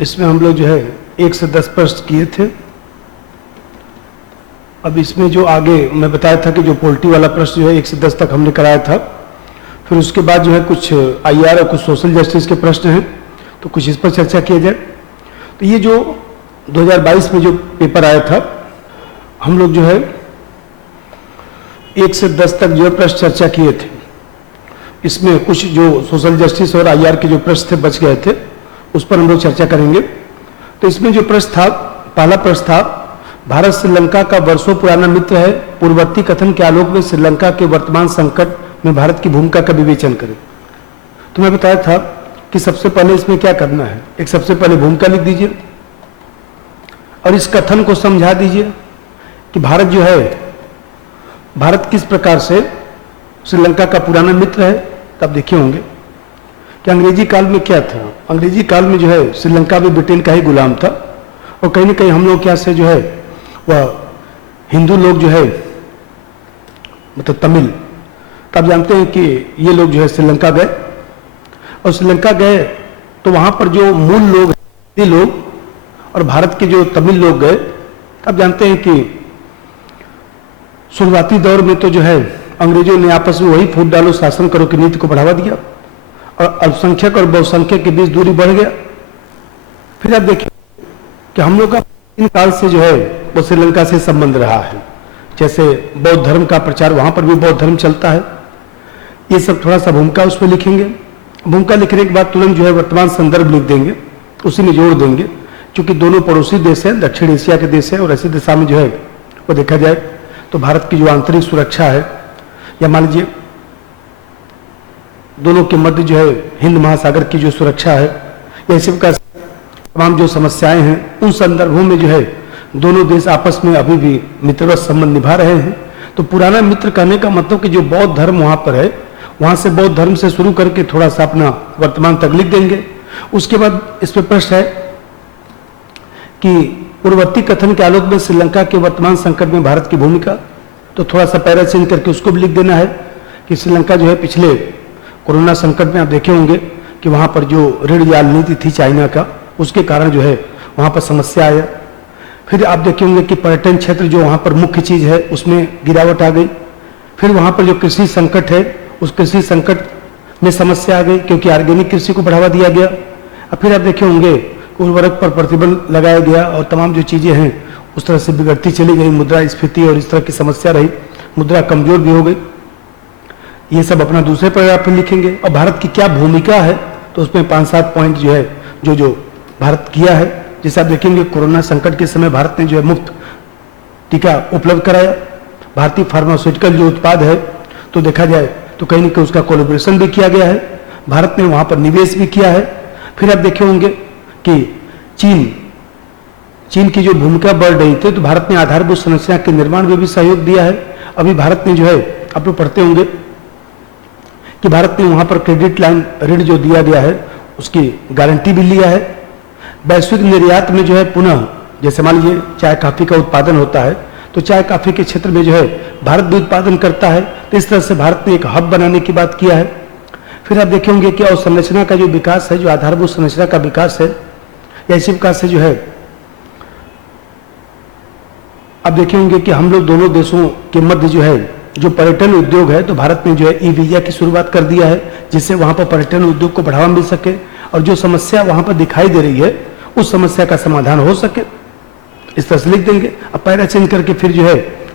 इसमें हम लोग जो है 1 से 10 प्रश्न किए थे। अब इसमें जो आगे मैं बताया था कि जो पोल्ट्री वाला प्रश्न जो है 1 से 10 तक हमने कराया था। फिर उसके बाद जो है कुछ आईआर और कुछ सोशल जस्टिस के प्रश्न हैं, तो कुछ इस पर चर्चा किया जाए। तो ये जो 2022 में जो पेपर आया था, हम लोग जो है 1 से 10 तक जो है प्रश्न चर्चा किए थे। इसमें कुछ जो सोशल जस्टिस और आईआर के जो प्रश्न थे बच गए थे, उस पर हम लोग चर्चा करेंगे। तो इसमें जो प्रश्न था, पहला प्रश्न था, भारत श्रीलंका का वर्षों पुराना मित्र है, पूर्ववर्ती कथन के आलोक में श्रीलंका के वर्तमान संकट में भारत की भूमिका का विवेचन करें। तो मैं बताया था कि सबसे पहले इसमें क्या करना है, एक सबसे पहले भूमिका लिख दीजिए और इस कथन को समझा दीजिए कि भारत जो है, भारत किस प्रकार से श्रीलंका का पुराना मित्र है। तब देखे होंगे कि अंग्रेजी काल में क्या था। अंग्रेजी काल में जो है श्रीलंका भी ब्रिटेन का ही गुलाम था और कहीं ना कहीं हम लोग क्या से जो है वह हिंदू लोग जो है, मतलब तमिल, तब जानते हैं कि ये लोग जो है श्रीलंका गए और श्रीलंका गए तो वहां पर जो मूल लोग हिंदी लोग और भारत के जो तमिल लोग गए। तब जानते हैं कि शुरुआती दौर में तो जो है अंग्रेजों ने आपस में वही फूट डालो शासन करो की नीति को बढ़ावा दिया और अल्पसंख्यक और बहुसंख्यक के बीच दूरी बढ़ गया। फिर आप देखिए कि हम लोग का इन काल से जो है वो श्रीलंका से संबंध रहा है। जैसे बौद्ध धर्म का प्रचार, वहां पर भी बौद्ध धर्म चलता है। ये सब थोड़ा सा भूमिका उसमें लिखेंगे। भूमिका लिखने के बाद तुरंत जो है वर्तमान संदर्भ लिख देंगे, उसी में जोड़ देंगे, क्योंकि दोनों पड़ोसी देश हैं, दक्षिण एशिया के देश हैं और ऐसी दिशा में जो है वो देखा जाए तो भारत की जो आंतरिक सुरक्षा है, या मान लीजिए दोनों के मध्य जो है हिंद महासागर की जो सुरक्षा है, या इसी प्रकार तमाम जो समस्याएं हैं, उन संदर्भों में जो है दोनों देश आपस में अभी भी मित्रवत संबंध निभा रहे हैं। तो पुराना मित्र कहने का मतलब कि जो बौद्ध धर्म वहां पर है, वहां से बौद्ध धर्म से शुरू करके थोड़ा सा अपना वर्तमान तक लिख देंगे। उसके बाद इस पर प्रश्न है कि पूर्ववर्ती कथन के आलोक में श्रीलंका के वर्तमान संकट में भारत की भूमिका। तो थोड़ा सा पैरा चेंज करके उसको भी लिख देना है कि श्रीलंका जो है पिछले कोरोना संकट में आप देखे होंगे कि वहां पर जो ऋण जाल नीति थी चाइना का, उसके कारण जो है वहां पर समस्या आया। फिर आप देखे होंगे कि पर्यटन क्षेत्र जो वहां पर मुख्य चीज है उसमें गिरावट आ गई। फिर वहां पर जो कृषि संकट है, उस कृषि संकट में समस्या आ गई क्योंकि ऑर्गेनिक कृषि को बढ़ावा दिया गया। अब फिर आप देखे होंगे उर्वरक पर प्रतिबंध लगाया गया और तमाम जो चीजें हैं उस तरह से बिगड़ती चली गई, मुद्रास्फीति और इस तरह की समस्या रही, मुद्रा कमजोर भी हो गई। ये सब अपना दूसरे पैराग्राफ में लिखेंगे। और भारत की क्या भूमिका है, तो उसमें 5-7 पॉइंट जो है जो भारत किया है। जैसे आप देखेंगे कोरोना संकट के समय भारत ने जो है मुफ्त टीका उपलब्ध कराया। भारतीय फार्मास्यूटिकल जो उत्पाद है, तो देखा जाए तो कहीं न कहीं उसका कोलैबोरेशन भी किया गया है, भारत ने वहां पर निवेश भी किया है। फिर आप देखे होंगे कि चीन की जो भूमिका बढ़ रही थी, तो भारत ने आधारभूत संरचना के निर्माण में भी सहयोग दिया है। अभी भारत ने जो है, आप लोग पढ़ते होंगे कि भारत ने वहां पर क्रेडिट लाइन ऋण जो दिया गया है उसकी गारंटी भी लिया है। वैश्विक निर्यात में जो है पुनः, जैसे मान लीजिए चाय कॉफी का उत्पादन होता है, तो चाय कॉफी के क्षेत्र में जो है भारत भी उत्पादन करता है। तो इस तरह से भारत ने एक हब बनाने की बात किया है। फिर आप देखेंगे कि अवसंरचना का जो विकास है, जो आधारभूत संरचना का विकास है, या इसी प्रकार से जो है आप देखे होंगे कि हम लोग दोनों देशों के मध्य जो है जो पर्यटन उद्योग है, तो भारत ने जो है ई वीजा की शुरुआत कर दिया है, जिससे वहां पर पर्यटन उद्योग को बढ़ावा मिल सके और जो समस्या वहां पर दिखाई दे रही है उस समस्या का समाधान हो सके। इस तरह से लिख देंगे। अब पैरा चेंज करके फिर जो है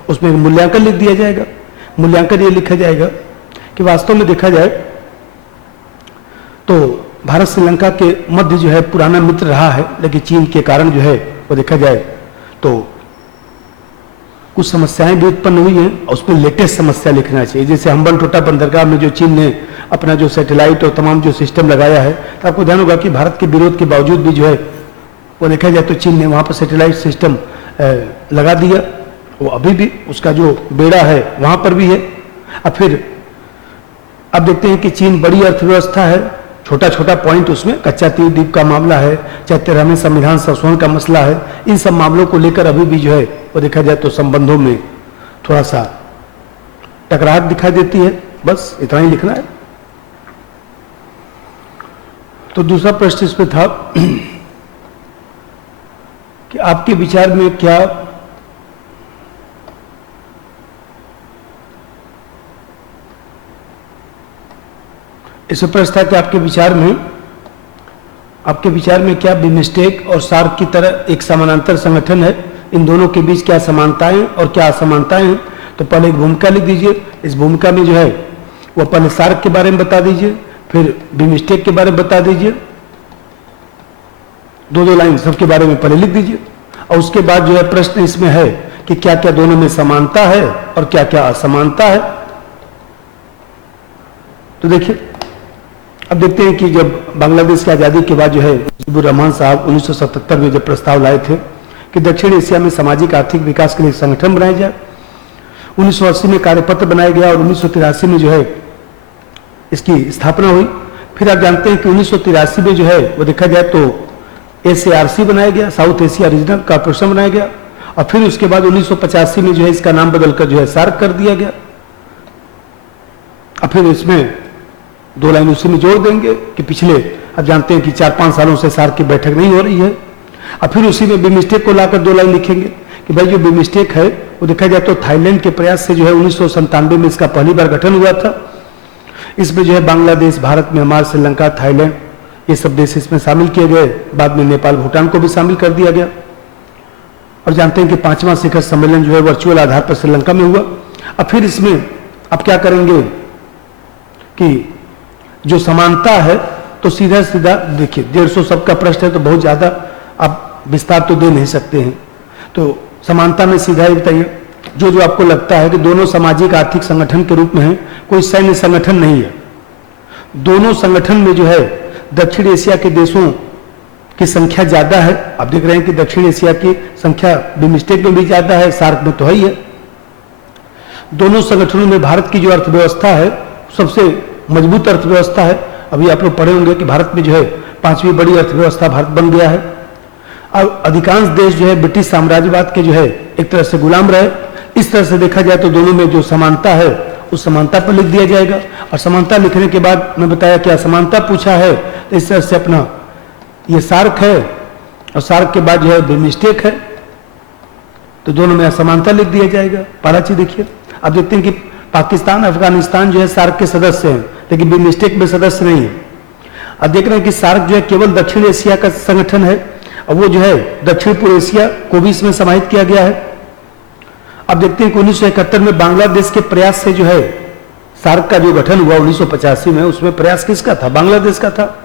उसमें मूल्यांकन लिख दिया जाएगा। मूल्यांकन ये लिखा जाएगा कि वास्तव में देखा जाए तो भारत श्रीलंका के मध्य जो है पुराना मित्र रहा है, लेकिन चीन के कारण जो है वो देखा जाए तो कुछ समस्याएं भी उत्पन्न हुई हैं और उसमें लेटेस्ट समस्या लिखना चाहिए। जैसे हम्बनटोटा बंदरगाह में जो चीन ने अपना जो सैटेलाइट और तमाम जो सिस्टम लगाया है, तो आपको ध्यान होगा कि भारत के विरोध के बावजूद भी जो है वो देखा जाए तो चीन ने वहां पर सैटेलाइट सिस्टम लगा दिया। वो अभी भी उसका जो बेड़ा है वहां पर भी है। अब फिर अब देखते हैं कि चीन बड़ी अर्थव्यवस्था है, छोटा छोटा पॉइंट उसमें कच्चा तेल द्वीप का मामला है, चाहे 13वें संविधान संशोधन का मसला है, इन सब मामलों को लेकर अभी भी जो है वो देखा जाए तो संबंधों में थोड़ा सा टकराहट दिखाई देती है। बस इतना ही लिखना है। तो दूसरा प्रश्न इसमें था कि आपके विचार में क्या इस प्रश्न था कि आपके विचार में क्या बिमस्टेक और सार्क की तरह एक समानांतर संगठन है, इन दोनों के बीच क्या समानताएं और क्या असमानताएं हैं? तो पहले एक भूमिका लिख दीजिए। इस भूमिका में जो है वो पहले सार्क के बारे में बता दीजिए, फिर बिमस्टेक के बारे में बता दीजिए, दो लाइन सबके बारे में पहले लिख दीजिए। और उसके बाद जो है प्रश्न इसमें है कि क्या क्या दोनों में समानता है और क्या क्या असमानता है। तो देखिए, अब देखते हैं कि जब बांग्लादेश की आज़ादी के बाद जो है मुजीबुर रहमान साहब 1977 में जब प्रस्ताव लाए थे कि दक्षिण एशिया में सामाजिक आर्थिक विकास के लिए संगठन बनाया जाए, 1980 में कार्यपत्र बनाया गया और 1983 में जो है इसकी स्थापना हुई। फिर आप जानते हैं कि 1983 में जो है वो देखा जाए तो SARC बनाया गया, साउथ एशिया रीजनल कॉर्पोरेशन बनाया गया, और फिर उसके बाद 1985 में जो है इसका नाम बदलकर जो है सार्क कर दिया गया। और फिर इसमें दो लाइन उसी में जोड़ देंगे कि पिछले आप जानते हैं कि 4-5 सालों से सार्क की बैठक नहीं हो रही है। और फिर उसी में बिमस्टेक को लाकर दो लाइन लिखेंगे कि भाई जो बिमस्टेक है वो देखा जाए तो थाईलैंड के प्रयास से जो है 1997 में इसका पहली बार गठन हुआ था। इसमें जो है बांग्लादेश, भारत, म्यांमार, श्रीलंका, थाईलैंड ये सब देश इसमें शामिल किए गए। बाद में नेपाल, भूटान को भी शामिल कर दिया गया। और जानते हैं कि 5वां शिखर सम्मेलन जो है वर्चुअल आधार पर श्रीलंका में हुआ। अब फिर इसमें आप क्या करेंगे कि जो समानता है तो सीधा सीधा देखिए 150 शब्द का प्रश्न है तो बहुत ज्यादा आप विस्तार तो दे नहीं सकते हैं। तो समानता में सीधा ही बताइए, जो जो आपको लगता है कि दोनों सामाजिक आर्थिक संगठन के रूप में है, कोई सैन्य संगठन नहीं है। दोनों संगठन में जो है दक्षिण एशिया के देशों की संख्या ज्यादा है। आप देख रहे हैं कि दक्षिण एशिया की संख्या बिमस्टेक में भी ज्यादा है, सार्क में तो है ही है। दोनों संगठनों में भारत की जो अर्थव्यवस्था है सबसे मजबूत अर्थव्यवस्था है। अभी आप लोग पढ़े होंगे कि भारत में जो है 5वीं बड़ी अर्थव्यवस्था भारत बन गया है। अब अधिकांश देश जो है ब्रिटिश साम्राज्यवाद के जो है एक तरह से गुलाम रहे। इस तरह से देखा जाए तो दोनों में जो समानता है उस समानता पर लिख दिया जाएगा। और समानता लिखने के बाद मैं बताया कि असमानता पूछा है तो इस तरह से अपना ये सार्क है और सार्क के बाद जो है बिमस्टेक है, तो दोनों में असमानता लिख दिया जाएगा। पहला चीज देखिए, आप देखते हैं कि पाकिस्तान, अफगानिस्तान जो है सार्क के सदस्य हैं लेकिन बिमस्टेक में सदस्य नहीं है। अब देख रहे हैं कि सार्क जो है केवल दक्षिण एशिया का संगठन है और वो जो है दक्षिण पूर्व एशिया को भी इसमें समाहित किया गया है। अब देखते हैं कि 1971 में बांग्लादेश के प्रयास से जो है सार्क का जो गठन हुआ 1985 में, उसमें प्रयास किसका था? बांग्लादेश का था।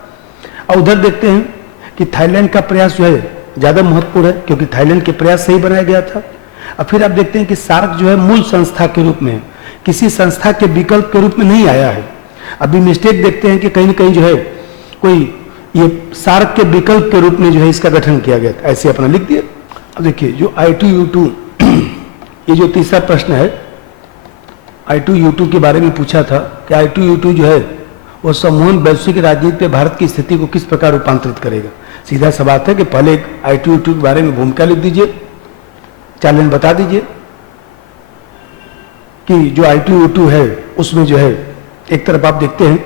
और उधर देखते हैं कि थाईलैंड का प्रयास जो है ज्यादा महत्वपूर्ण है क्योंकि थाईलैंड के प्रयास से ही बनाया गया था। और फिर आप देखते हैं कि सार्क जो है मूल संस्था के रूप में, किसी संस्था के विकल्प के रूप में नहीं आया है। अभी मिस्टेक देखते हैं कि कहीं ना कहीं जो है कोई ये सार्क के विकल्प के रूप में जो है इसका गठन किया गया था, ऐसे अपना लिख दिया। अब देखिए जो I2U2 ये जो तीसरा प्रश्न है, I2U2 के बारे में पूछा था कि I2U2 जो है वो सम्मोहन वैश्विक राजनीति पे भारत की स्थिति को किस प्रकार रूपांतरित करेगा। सीधा सा बात है कि पहले I2U2 के बारे में भूमिका लिख दीजिए, 4 लाइन बता दीजिए कि जो I2U2 है उसमें जो है एक तरफ आप देखते हैं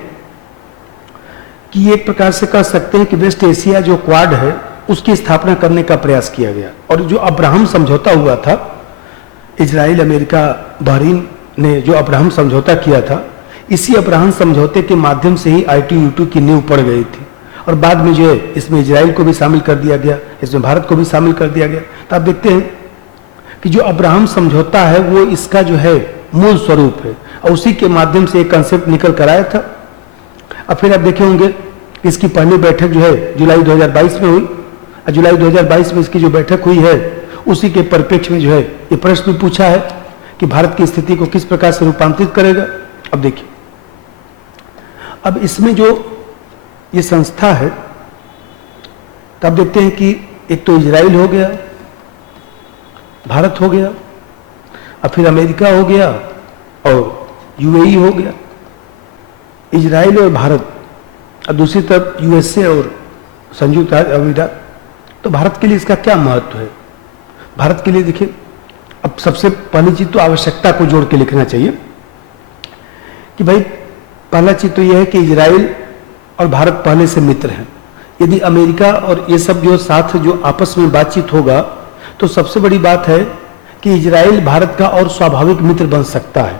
कि एक प्रकार से कह सकते हैं कि वेस्ट एशिया जो क्वाड है उसकी स्थापना करने का प्रयास किया गया। और जो अब्राहम समझौता हुआ था, इजराइल, अमेरिका, बहरीन ने जो अब्राहम समझौता किया था, इसी अब्राहम समझौते के माध्यम से ही I2U2 की नींव पड़ गई थी। और बाद में जो है इसमें इजराइल को भी शामिल कर दिया गया, इसमें भारत को भी शामिल कर दिया गया। तो आप देखते हैं कि जो अब्राहम समझौता है वो इसका जो है मूल स्वरूप है और उसी के माध्यम से एक कंसेप्ट निकल कर आया था। अब फिर आप देखे होंगे इसकी पहली बैठक जो है जुलाई 2022 में हुई और जुलाई 2022 में इसकी जो बैठक हुई है उसी के परिप्रेक्ष्य में जो है ये प्रश्न भी पूछा है कि भारत की स्थिति को किस प्रकार से रूपांतरित करेगा। अब देखिए, अब इसमें जो ये संस्था है तो आप देखते हैं कि एक तो इजराइल हो गया, भारत हो गया और फिर अमेरिका हो गया और UAE हो गया। इजराइल और भारत और दूसरी तरफ USA और संयुक्त अरब अमीरात। तो भारत के लिए इसका क्या महत्व है? भारत के लिए देखिए, अब सबसे पहली चीज तो आवश्यकता को जोड़ के लिखना चाहिए कि भाई पहला चीज तो यह है कि इजराइल और भारत पहले से मित्र हैं। यदि अमेरिका और ये सब जो साथ जो आपस में बातचीत होगा तो सबसे बड़ी बात है कि इजराइल भारत का और स्वाभाविक मित्र बन सकता है।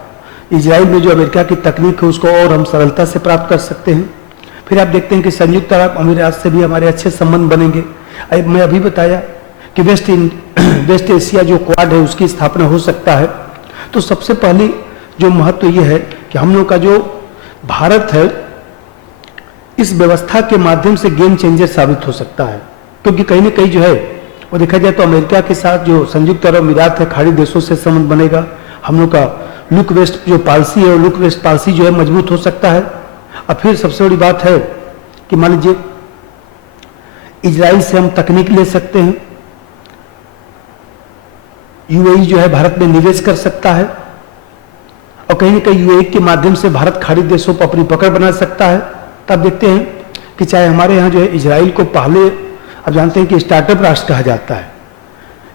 इजराइल में जो अमेरिका की तकनीक है उसको और हम सरलता से प्राप्त कर सकते हैं। फिर आप देखते हैं कि संयुक्त अरब अमीरात से भी हमारे अच्छे संबंध बनेंगे। मैं अभी बताया कि वेस्ट एशिया जो क्वाड है उसकी स्थापना हो सकता है। तो सबसे पहले जो महत्व ये है कि हम लोग का जो भारत है इस व्यवस्था के माध्यम से गेम चेंजर साबित हो सकता है, क्योंकि कहीं ना कहीं जो है वो देखा जाए तो अमेरिका के साथ जो संयुक्त अरब अमीरात है खाड़ी देशों से संबंध बनेगा। हम लोग का लुक वेस्ट जो पॉलिसी है, लुक वेस्ट पॉलिसी जो है मजबूत हो सकता है। और फिर सबसे बड़ी बात है कि मान लीजिए इजराइल से हम तकनीक ले सकते हैं, यूएई जो है भारत में निवेश कर सकता है और कहीं ना कहीं यूएई के माध्यम से भारत खाड़ी देशों पर अपनी पकड़ बना सकता है। तब देखते हैं कि चाहे हमारे यहाँ जो है इजराइल को पहले आप जानते हैं कि स्टार्टअप राष्ट्र कहा जाता है,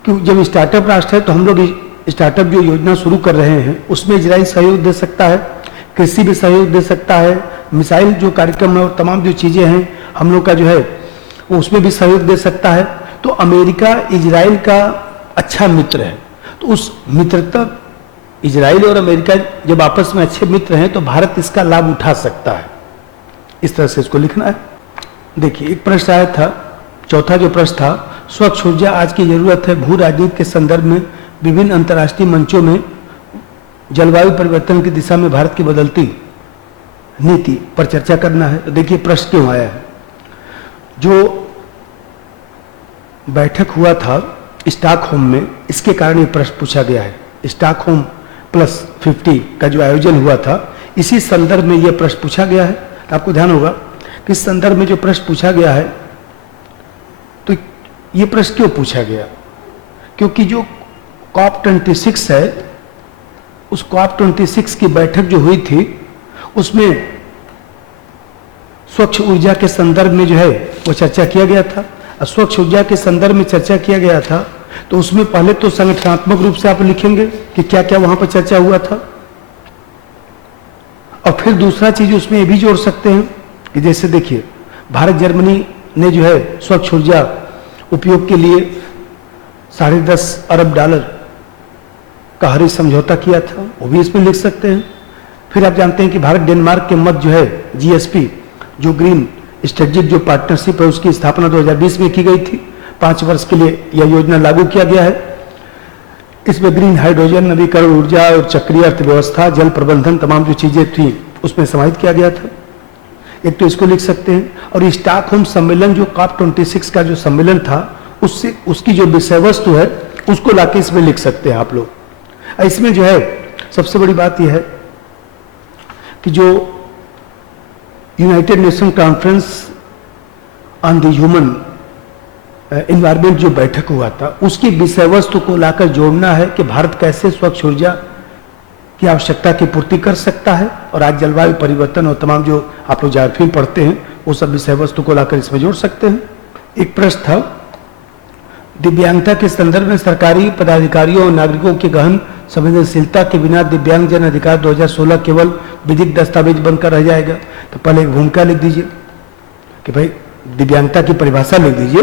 क्योंकि जब स्टार्टअप राष्ट्र है तो हम लोग स्टार्टअप जो योजना शुरू कर रहे हैं उसमें इजराइल सहयोग दे सकता है, कृषि भी सहयोग दे सकता है, मिसाइल जो कार्यक्रम है और तमाम जो चीज़ें हैं हम लोग का जो है वो उसमें भी सहयोग दे सकता है। तो अमेरिका इजराइल का अच्छा मित्र है, तो उस मित्रता इजराइल और अमेरिका जब आपस में अच्छे मित्र हैं तो भारत इसका लाभ उठा सकता है। इस तरह से इसको लिखना है। देखिए एक प्रश्न आया था, चौथा जो प्रश्न था, स्वच्छ ऊर्जा आज की जरूरत है, भू राजनीति के संदर्भ में विभिन्न अंतर्राष्ट्रीय मंचों में जलवायु परिवर्तन की दिशा में भारत की बदलती नीति पर चर्चा करना है। तो देखिए प्रश्न क्यों आया है। जो बैठक हुआ था स्टॉकहोम में, इसके कारण ये प्रश्न पूछा गया है। स्टॉकहोम प्लस 50 का जो आयोजन हुआ था इसी संदर्भ में यह प्रश्न पूछा गया है। तो आपको ध्यान होगा कि इस संदर्भ में जो प्रश्न पूछा गया है, तो ये प्रश्न क्यों पूछा गया, क्योंकि जो COP26 है उस COP26 की बैठक जो हुई थी उसमें स्वच्छ ऊर्जा के संदर्भ में जो है वो चर्चा किया गया था। और स्वच्छ ऊर्जा के संदर्भ में चर्चा किया गया था तो उसमें पहले तो संगठनात्मक रूप से आप लिखेंगे कि क्या क्या वहां पर चर्चा हुआ था, और फिर दूसरा चीज उसमें ये भी जोड़ सकते हैं कि जैसे देखिए भारत जर्मनी ने जो है स्वच्छ ऊर्जा उपयोग के लिए $10.5 अरब का हरित समझौता किया था, वो भी इसमें लिख सकते हैं। फिर आप जानते हैं कि भारत डेनमार्क के मध्य जो है GSP जो ग्रीन स्ट्रेटेजिक जो पार्टनरशिप है उसकी स्थापना 2020 में की गई थी। 5 वर्ष के लिए यह योजना लागू किया गया है। इसमें ग्रीन हाइड्रोजन, नवीकरण ऊर्जा और चक्रीय अर्थव्यवस्था, जल प्रबंधन तमाम जो चीजें थी उसमें समाहित किया गया था। एक तो इसको लिख सकते हैं। और स्टॉकहोम सम्मेलन जो COP26 का जो सम्मेलन था उससे उसकी जो विषय वस्तु है उसको लाके इसमें लिख सकते हैं आप लोग। इसमें जो है सबसे बड़ी बात यह है कि जो United nation conference on the human environment जो बैठक हुआ था उसकी विषय वस्तु को लाकर जोड़ना है कि भारत कैसे स्वच्छ ऊर्जा की आवश्यकता की पूर्ति कर सकता है। और आज जलवायु परिवर्तन और तमाम जो आप लोग जारफीन पढ़ते हैं वो सब विषय वस्तु को लाकर इसमें जोड़ सकते हैं। एक प्रश्न था, दिव्यांगता के संदर्भ में सरकारी पदाधिकारियों और नागरिकों की गहन संवेदनशीलता के बिना दिव्यांगजन अधिकार 2016 केवल विधिक दस्तावेज बनकर रह जाएगा। तो पहले एक भूमिका लिख दीजिए कि भाई दिव्यांगता की परिभाषा लिख दीजिए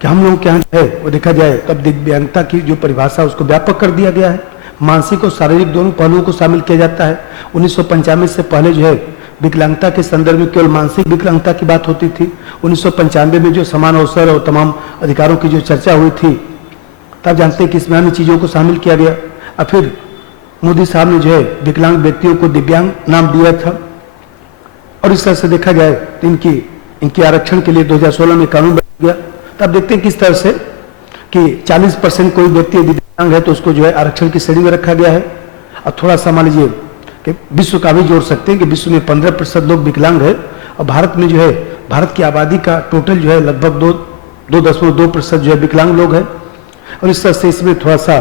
कि हम लोगों के यहाँ है वो देखा जाए तब दिव्यांगता की जो परिभाषा उसको व्यापक कर दिया गया है। मानसिक और शारीरिक दोनों पहलुओं को शामिल किया जाता है। 1995 से पहले जो है विकलांगता के संदर्भ में केवल मानसिक विकलांगता की बात होती थी। 1995 में जो समान अवसर और तमाम अधिकारों की जो चर्चा हुई थी तब जानते हैं कि इसमें अन्य चीजों को शामिल किया गया। और फिर मोदी साहब ने जो है विकलांग व्यक्तियों को दिव्यांग नाम दिया था। और इस तरह से देखा जाए तो इनके आरक्षण के लिए 2016 में कानून बन गया। तब देखते हैं किस तरह से कि 40% कोई व्यक्ति दिव्यांग है तो उसको जो है आरक्षण की श्रेणी में रखा गया है। और थोड़ा सा मान लीजिए कि विश्व का भी जोड़ सकते हैं कि विश्व में 15% लोग विकलांग है और भारत में जो है भारत की आबादी का टोटल जो है लगभग 2.2% जो है विकलांग लोग हैं। और इस तरह से इसमें थोड़ा सा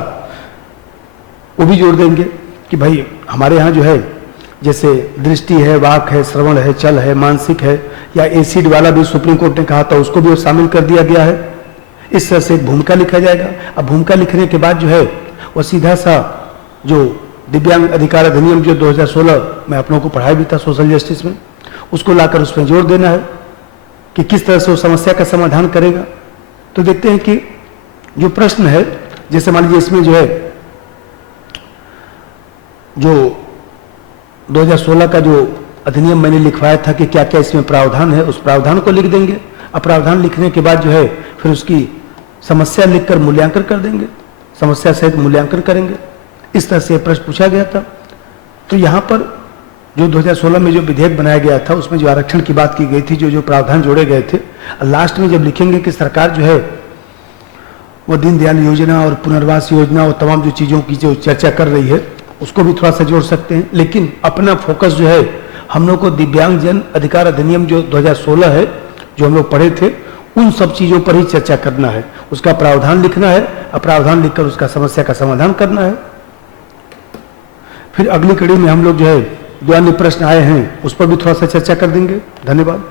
वो भी जोड़ देंगे कि भाई हमारे यहाँ जो है जैसे दृष्टि है, वाक है, श्रवण है, चल है, मानसिक है, या एसिड वाला भी सुप्रीम कोर्ट ने कहा था उसको भी शामिल कर दिया गया है। इस तरह से एक भूमिका लिखा जाएगा। अब भूमिका लिखने के बाद जो है वो सीधा सा जो दिव्यांग अधिकार अधिनियम जो 2016 में आप लोगों को पढ़ाया भी था सोशल जस्टिस में, उसको लाकर उसमें जोड़ देना है। कि किस तरह से वो समस्या का समाधान करेगा। तो देखते हैं कि जो प्रश्न है, जैसे मान लीजिए इसमें जो है जो 2016 का जो अधिनियम मैंने लिखवाया था कि क्या क्या इसमें प्रावधान है, उस प्रावधान को लिख देंगे। अब प्रावधान लिखने के बाद जो है फिर उसकी समस्या लिखकर मूल्यांकन कर देंगे, समस्या सहित मूल्यांकन करेंगे। इस तरह से प्रश्न पूछा गया था। तो यहाँ पर जो 2016 में जो विधेयक बनाया गया था उसमें जो आरक्षण की बात की गई थी, जो प्रावधान जोड़े गए थे, लास्ट में जब लिखेंगे कि सरकार जो है वो दीनदयाल योजना और पुनर्वास योजना और तमाम जो चीज़ों की जो चर्चा कर रही है उसको भी थोड़ा सा जोड़ सकते हैं। लेकिन अपना फोकस जो है हम लोग को दिव्यांगजन अधिकार अधिनियम जो 2016 है, जो हम लोग पढ़े थे, उन सब चीज़ों पर ही चर्चा करना है, उसका प्रावधान लिखना है, और प्रावधान लिखकर उसका समस्या का समाधान करना है। फिर अगली कड़ी में हम लोग जो है जो अन्य प्रश्न आए हैं उस पर भी थोड़ा सा चर्चा कर देंगे। धन्यवाद।